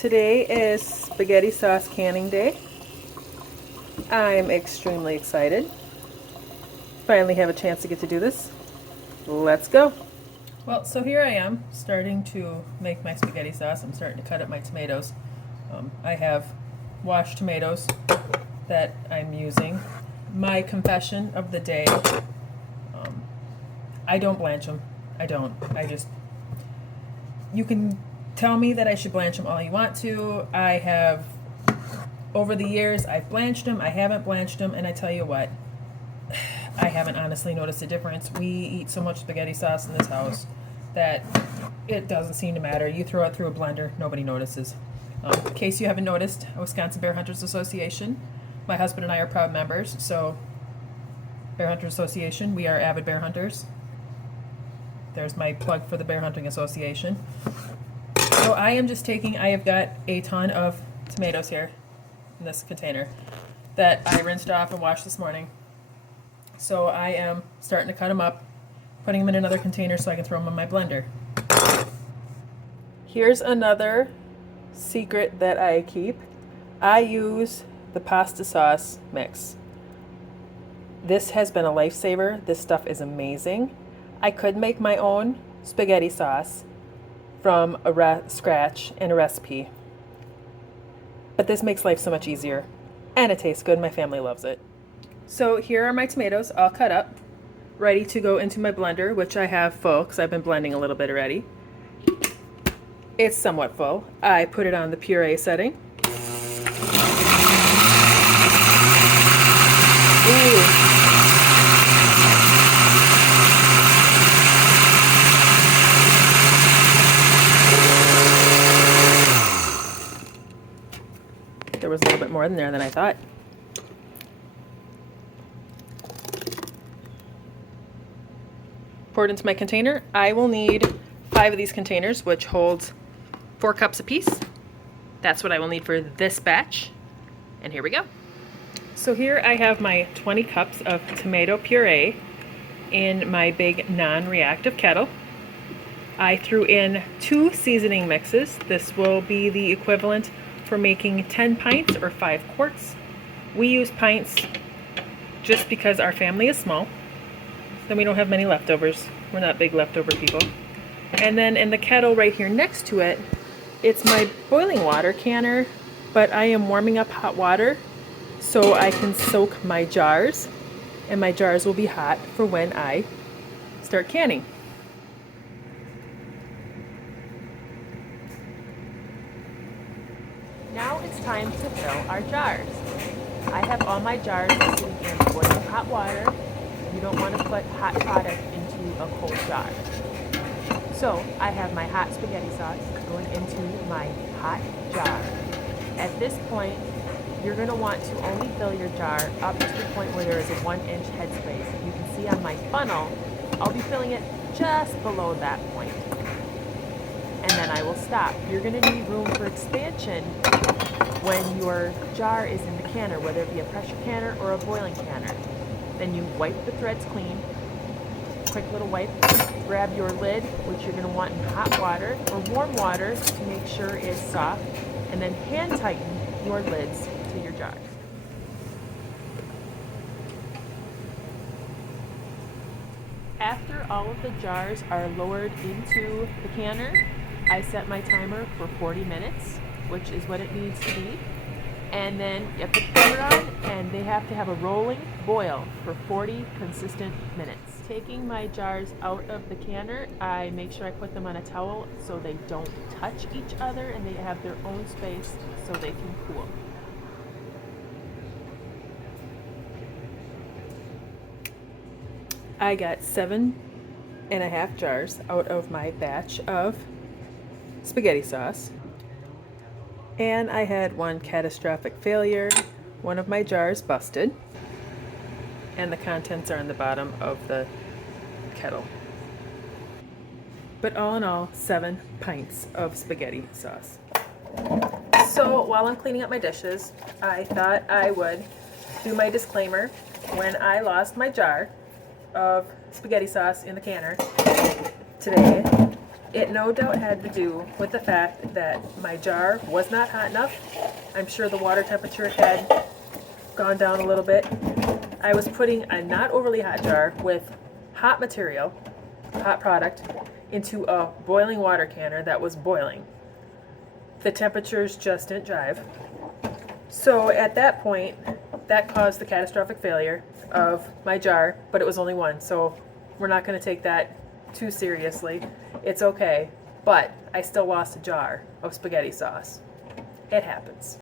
Today is spaghetti sauce canning day. I'm extremely excited. Finally have a chance to get to do this. Let's go. Well, so here I am starting to make my spaghetti sauce. I'm starting to cut up my tomatoes. I have washed tomatoes that I'm using. My confession of the day, I don't blanch them. I don't. You can tell me that I should blanch them all you want to. I have, over the years, I've blanched them, I haven't blanched them, and I tell you what, I haven't honestly noticed a difference. We eat so much spaghetti sauce in this house that it doesn't seem to matter. You throw it through a blender, nobody notices. In case you haven't noticed, Wisconsin Bear Hunters Association, my husband and I are proud members, so Bear Hunters Association, we are avid bear hunters. There's my plug for the Bear Hunting Association. So I am just taking, I have got a ton of tomatoes here in this container that I rinsed off and washed this morning. So I am starting to cut them up, putting them in another container so I can throw them in my blender. Here's another secret that I keep. I use the pasta sauce mix. This has been a lifesaver. This stuff is amazing. I could make my own spaghetti sauce from scratch in a recipe, but this makes life so much easier, and it tastes good. My family loves it. So here are my tomatoes all cut up, ready to go into my blender, which I have full because I've been blending a little bit already. It's somewhat full. I put it on the puree setting. Ooh. There was a little bit more in there than I thought. Poured into my container. I will need 5 of these containers, which holds 4 cups apiece. That's what I will need for this batch. And here we go. So here I have my 20 cups of tomato puree in my big non-reactive kettle. I threw in 2 seasoning mixes. This will be the equivalent for making 10 pints or 5 quarts. We use pints just because our family is small. Then we don't have many leftovers. We're not big leftover people. And then in the kettle right here next to it, it's my boiling water canner, but I am warming up hot water so I can soak my jars, and my jars will be hot for when I start canning. Now it's time to fill our jars. I have all my jars sitting in boiling hot water. You don't want to put hot product into a cold jar. So I have my hot spaghetti sauce going into my hot jar. At this point, you're going to want to only fill your jar up to the point where there is a 1-inch headspace. You can see on my funnel, I'll be filling it just below that point. And then I will stop. You're going to need room for expansion when your jar is in the canner, whether it be a pressure canner or a boiling canner. Then you wipe the threads clean, quick little wipe, grab your lid, which you're going to want in hot water or warm water to make sure it's soft, and then hand tighten your lids to your jars. After all of the jars are lowered into the canner, I set my timer for 40 minutes, which is what it needs to be. And then you put the cover on, and they have to have a rolling boil for 40 consistent minutes. Taking my jars out of the canner, I make sure I put them on a towel so they don't touch each other and they have their own space so they can cool. I got 7.5 jars out of my batch of spaghetti sauce. And I had one catastrophic failure. One of my jars busted. And the contents are in the bottom of the kettle. But all in all, 7 pints of spaghetti sauce. So while I'm cleaning up my dishes, I thought I would do my disclaimer. When I lost my jar of spaghetti sauce in the canner today, It no doubt had to do with the fact that my jar was not hot enough. I'm sure the water temperature had gone down a little bit. I was putting a not overly hot jar with hot material, hot product, into a boiling water canner that was boiling. The temperatures just didn't jive. So at that point, that caused the catastrophic failure of my jar, but it was only one, so we're not going to take that too seriously. It's okay, but I still lost a jar of spaghetti sauce. It happens.